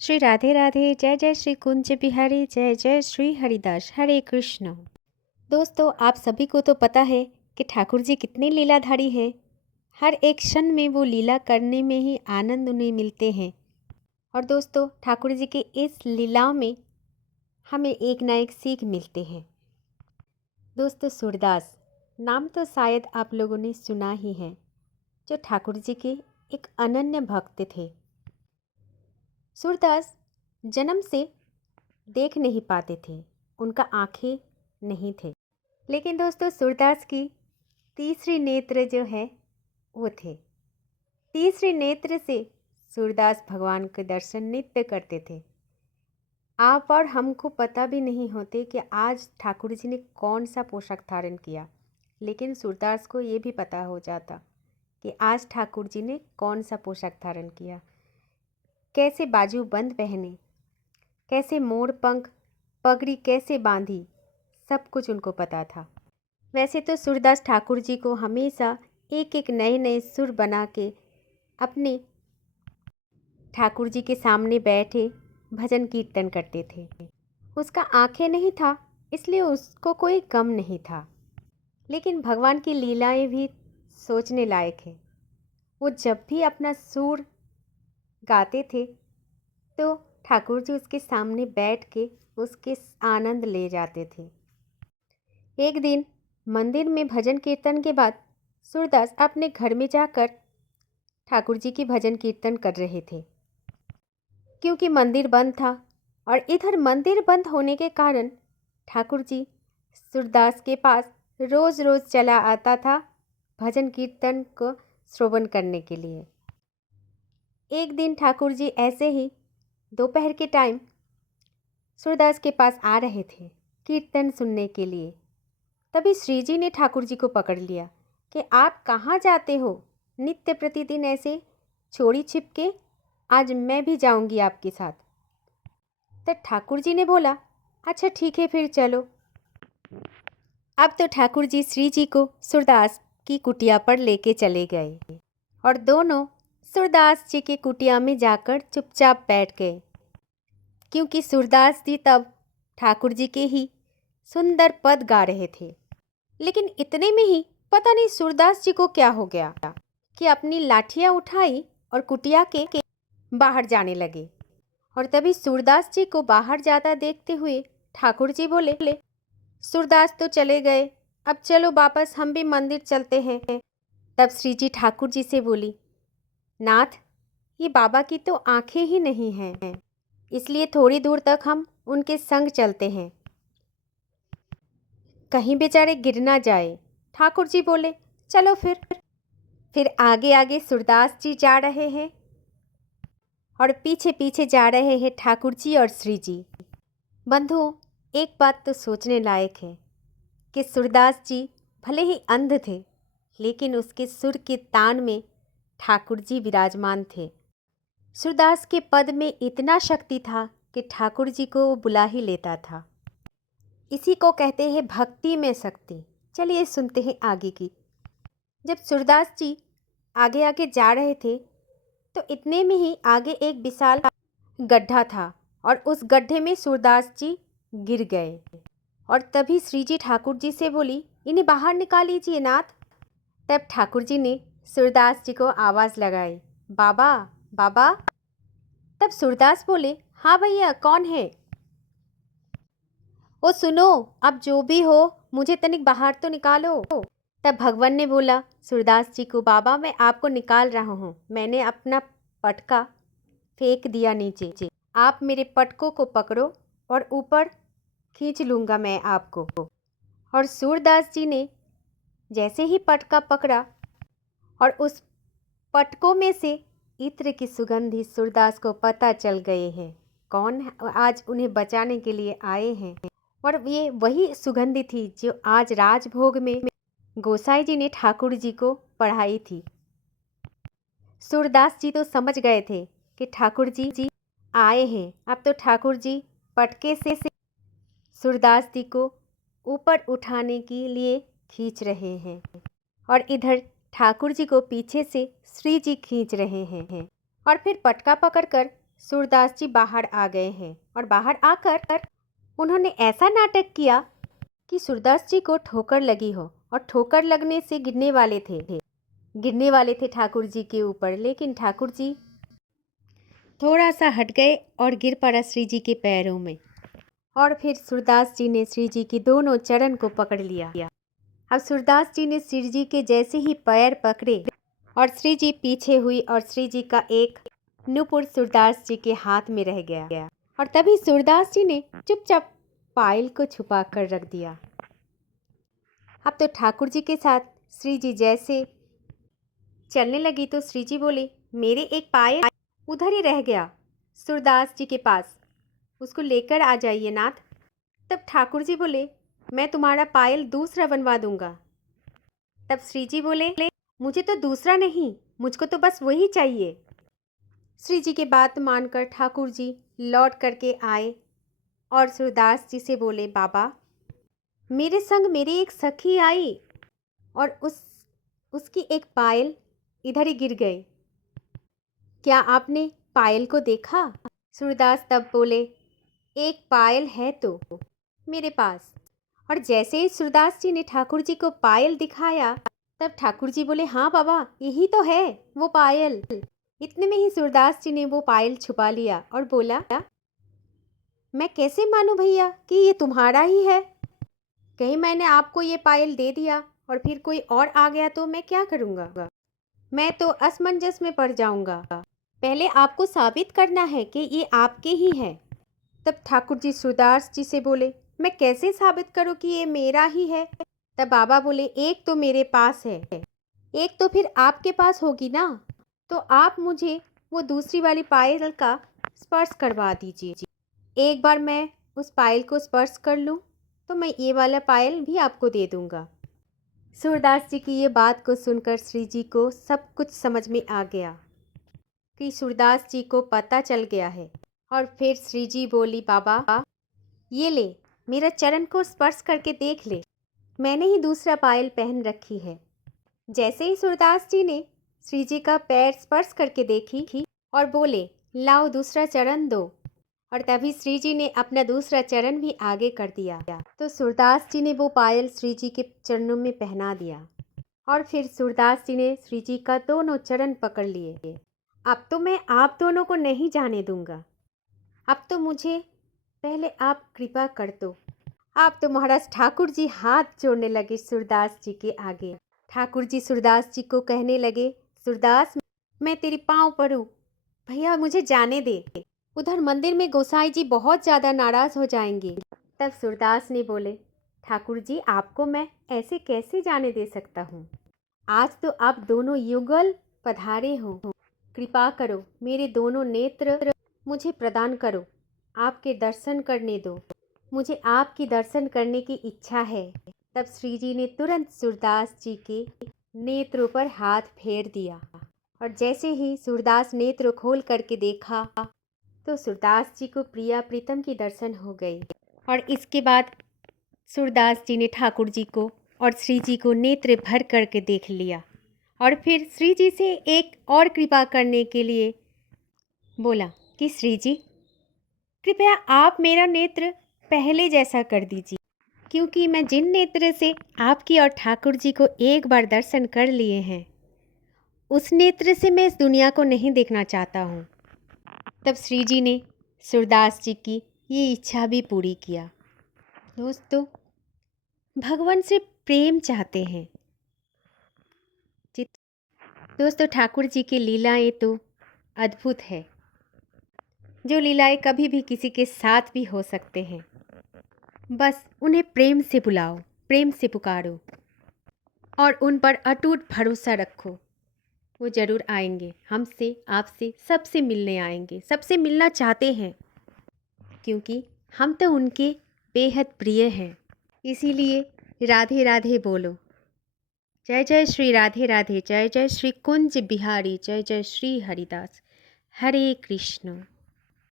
श्री राधे राधे। जय जय श्री कुंज बिहारी, जय जय श्री हरिदास। हरे कृष्ण। दोस्तों, आप सभी को तो पता है कि ठाकुर जी कितने लीलाधारी हैं। हर एक क्षण में वो लीला करने में ही आनंद उन्हें मिलते हैं। और दोस्तों, ठाकुर जी की इस लीला में हमें एक ना एक सीख मिलते हैं। दोस्तों, सूरदास नाम तो शायद आप लोगों ने सुना ही है, जो ठाकुर जी के एक अनन्य भक्त थे। सूरदास जन्म से देख नहीं पाते थे, उनका आंखें नहीं थे। लेकिन दोस्तों, सूरदास की तीसरी नेत्र जो है वो थे। तीसरे नेत्र से सूरदास भगवान के दर्शन नित्य करते थे। आप और हमको पता भी नहीं होते कि आज ठाकुर जी ने कौन सा पोशाक धारण किया, लेकिन सूरदास को ये भी पता हो जाता कि आज ठाकुर जी ने कौन सा पोशाक धारण किया, कैसे बाजू बंद पहने, कैसे मोर पंख, पगड़ी कैसे बांधी, सब कुछ उनको पता था। वैसे तो सूरदास ठाकुर जी को हमेशा एक एक नए नए सुर बना के अपने ठाकुर जी के सामने बैठे भजन कीर्तन करते थे। उसका आंखें नहीं था, इसलिए उसको कोई गम नहीं था। लेकिन भगवान की लीलाएं भी सोचने लायक है। वो जब भी अपना सुर गाते थे तो ठाकुर जी उसके सामने बैठ के उसके आनंद ले जाते थे। एक दिन मंदिर में भजन कीर्तन के बाद सूरदास अपने घर में जाकर ठाकुर जी की भजन कीर्तन कर रहे थे, क्योंकि मंदिर बंद था। और इधर मंदिर बंद होने के कारण ठाकुर जी सूरदास के पास रोज़ रोज़ चला आता था भजन कीर्तन को श्रवण करने के लिए। एक दिन ठाकुर जी ऐसे ही दोपहर के टाइम सूरदास के पास आ रहे थे कीर्तन सुनने के लिए। तभी श्री जी ने ठाकुर जी को पकड़ लिया कि आप कहाँ जाते हो, नित्य प्रतिदिन ऐसे चोरी छिपके, आज मैं भी जाऊंगी आपके साथ। तो ठाकुर जी ने बोला, अच्छा ठीक है, फिर चलो। अब तो ठाकुर जी श्री जी को सूरदास की कुटिया पर लेके चले गए और दोनों सूरदास जी की कुटिया में जाकर चुपचाप बैठ गए, क्योंकि सूरदास जी तब ठाकुर जी के ही सुंदर पद गा रहे थे। लेकिन इतने में ही पता नहीं सूरदास जी को क्या हो गया कि अपनी लाठियाँ उठाई और कुटिया के बाहर जाने लगे। और तभी सूरदास जी को बाहर जाता देखते हुए ठाकुर जी बोले, सूरदास तो चले गए, अब चलो वापस हम भी मंदिर चलते हैं। तब श्री जी ठाकुर जी से बोली, नाथ, ये बाबा की तो आंखें ही नहीं हैं, इसलिए थोड़ी दूर तक हम उनके संग चलते हैं, कहीं बेचारे गिर ना जाए। ठाकुर जी बोले, चलो फिर आगे आगे सूरदास जी जा रहे हैं और पीछे पीछे जा रहे हैं ठाकुर जी और श्री जी। बंधुओं, एक बात तो सोचने लायक है कि सूरदास जी भले ही अंध थे, लेकिन उसके सुर के तान में ठाकुर जी विराजमान थे। सूरदास के पद में इतना शक्ति था कि ठाकुर जी को वो बुला ही लेता था। इसी को कहते हैं भक्ति में शक्ति। चलिए सुनते हैं आगे की। जब सूरदास जी आगे आगे जा रहे थे तो इतने में ही आगे एक विशाल गड्ढा था और उस गड्ढे में सूरदास जी गिर गए। और तभी श्री जी ठाकुर जी से बोली, इन्हें बाहर निकाल लीजिए नाथ। तब ठाकुर जी ने सूरदास जी को आवाज़ लगाई, बाबा बाबा। तब सूरदास बोले, हाँ भैया, कौन है? ओ सुनो, अब जो भी हो मुझे तनिक बाहर तो निकालो। तब भगवान ने बोला सूरदास जी को, बाबा मैं आपको निकाल रहा हूँ, मैंने अपना पटका फेंक दिया नीचे, आप मेरे पटकों को पकड़ो और ऊपर खींच लूँगा मैं आपको। और सूरदास जी ने जैसे ही पटका पकड़ा और उस पटकों में से इत्र की सुगंधी सूरदास को पता चल गए हैं कौन आज उन्हें बचाने के लिए आए हैं। और ये वही सुगंधी थी जो आज राजभोग में गोसाई जी ने ठाकुर जी को पढ़ाई थी। सूरदास जी तो समझ गए थे कि ठाकुर जी आए हैं। अब तो ठाकुर जी पटके से सूरदास जी को ऊपर उठाने के लिए खींच रहे हैं और इधर ठाकुर जी को पीछे से श्री जी खींच रहे हैं। और फिर पटका पकड़कर सूरदास जी बाहर आ गए हैं और बाहर आकर उन्होंने ऐसा नाटक किया कि सूरदास जी को ठोकर लगी हो, और ठोकर लगने से गिरने वाले थे ठाकुर जी के ऊपर, लेकिन ठाकुर जी थोड़ा सा हट गए और गिर पड़ा श्री जी के पैरों में। और फिर सूरदास जी ने श्री जी के दोनों चरण को पकड़ लिया। अब सूरदास जी ने श्री जी के जैसे ही पैर पकड़े और श्री जी पीछे हुई और श्री जी का एक नूपुर सूरदास जी के हाथ में रह गया। और तभी सूरदास जी ने चुपचाप पायल को छुपा कर रख दिया। अब तो ठाकुर जी के साथ श्री जी जैसे चलने लगी तो श्री जी बोले, मेरे एक पायल उधर ही रह गया सूरदास जी के पास, उसको लेकर आ जाइए नाथ। तब ठाकुर जी बोले, मैं तुम्हारा पायल दूसरा बनवा दूंगा। तब श्री जी बोले, मुझे तो दूसरा नहीं, मुझको तो बस वही चाहिए। श्री जी की बात मानकर ठाकुर जी लौट करके आए और सूरदास जी से बोले, बाबा मेरे संग मेरी एक सखी आई और उसकी एक पायल इधर ही गिर गई, क्या आपने पायल को देखा? सूरदास तब बोले, एक पायल है तो मेरे पास। और जैसे ही सूरदास जी ने ठाकुर जी को पायल दिखाया तब ठाकुर जी बोले, हाँ बाबा यही तो है वो पायल। इतने में ही सूरदास जी ने वो पायल छुपा लिया और बोला, मैं कैसे मानूं भैया कि ये तुम्हारा ही है? कहीं मैंने आपको ये पायल दे दिया और फिर कोई और आ गया तो मैं क्या करूँगा? मैं तो असमंजस में पड़ जाऊँगा। पहले आपको साबित करना है कि ये आपके ही है। तब ठाकुर जी सूरदास जी से बोले, मैं कैसे साबित करूँ कि ये मेरा ही है? तब बाबा बोले, एक तो मेरे पास है, एक तो फिर आपके पास होगी ना, तो आप मुझे वो दूसरी वाली पायल का स्पर्श करवा दीजिए। एक बार मैं उस पायल को स्पर्श कर लूँ तो मैं ये वाला पायल भी आपको दे दूँगा। सूरदास जी की ये बात को सुनकर श्री जी को सब कुछ समझ में आ गया कि सूरदास जी को पता चल गया है। और फिर श्री जी बोली, बाबा ये ले, मेरा चरण को स्पर्श करके देख ले, मैंने ही दूसरा पायल पहन रखी है। जैसे ही सूरदास जी ने श्री जी का पैर स्पर्श करके देखी और बोले, लाओ दूसरा चरण दो, और तभी श्री जी ने अपना दूसरा चरण भी आगे कर दिया तो सूरदास जी ने वो पायल श्री जी के चरणों में पहना दिया। और फिर सूरदास जी ने श्री जी का दोनों चरण पकड़ लिए। अब तो मैं आप दोनों को नहीं जाने दूंगा, अब तो मुझे पहले आप कृपा कर दो। आप तो महाराज ठाकुर जी हाथ जोड़ने लगे सूरदास जी के आगे। ठाकुर जी सूरदास जी को कहने लगे, सूरदास मैं तेरी पाँव पड़ूं, भैया मुझे जाने दे, उधर मंदिर में गोसाई जी बहुत ज़्यादा नाराज़ हो जाएंगे। तब सूरदास ने बोले, ठाकुर जी आपको मैं ऐसे कैसे जाने दे सकता हूँ? आज तो आप दोनों युगल पधारे हो, कृपा करो, मेरे दोनों नेत्र मुझे प्रदान करो, आपके दर्शन करने दो, मुझे आपकी दर्शन करने की इच्छा है। तब श्री जी ने तुरंत सूरदास जी के नेत्रों पर हाथ फेर दिया और जैसे ही सूरदास नेत्र खोल करके देखा तो सूरदास जी को प्रिया प्रीतम की दर्शन हो गई। और इसके बाद सूरदास जी ने ठाकुर जी को और श्री जी को नेत्र भर करके देख लिया और फिर श्री जी से एक और कृपा करने के लिए बोला कि श्री जी कृपया आप मेरा नेत्र पहले जैसा कर दीजिए, क्योंकि मैं जिन नेत्र से आपकी और ठाकुर जी को एक बार दर्शन कर लिए हैं उस नेत्र से मैं इस दुनिया को नहीं देखना चाहता हूँ। तब श्री जी ने सूरदास जी की ये इच्छा भी पूरी किया। दोस्तों भगवान से प्रेम चाहते हैं दोस्तों ठाकुर जी की लीलाएं तो अद्भुत है, जो लीलाएं कभी भी किसी के साथ भी हो सकते हैं। बस उन्हें प्रेम से बुलाओ, प्रेम से पुकारो और उन पर अटूट भरोसा रखो, वो ज़रूर आएंगे। हमसे, आपसे, सबसे मिलने आएंगे, सबसे मिलना चाहते हैं, क्योंकि हम तो उनके बेहद प्रिय हैं। इसीलिए राधे राधे बोलो। जय जय श्री राधे राधे, जय जय श्री कुंज बिहारी, जय जय श्री हरिदास। हरे कृष्ण।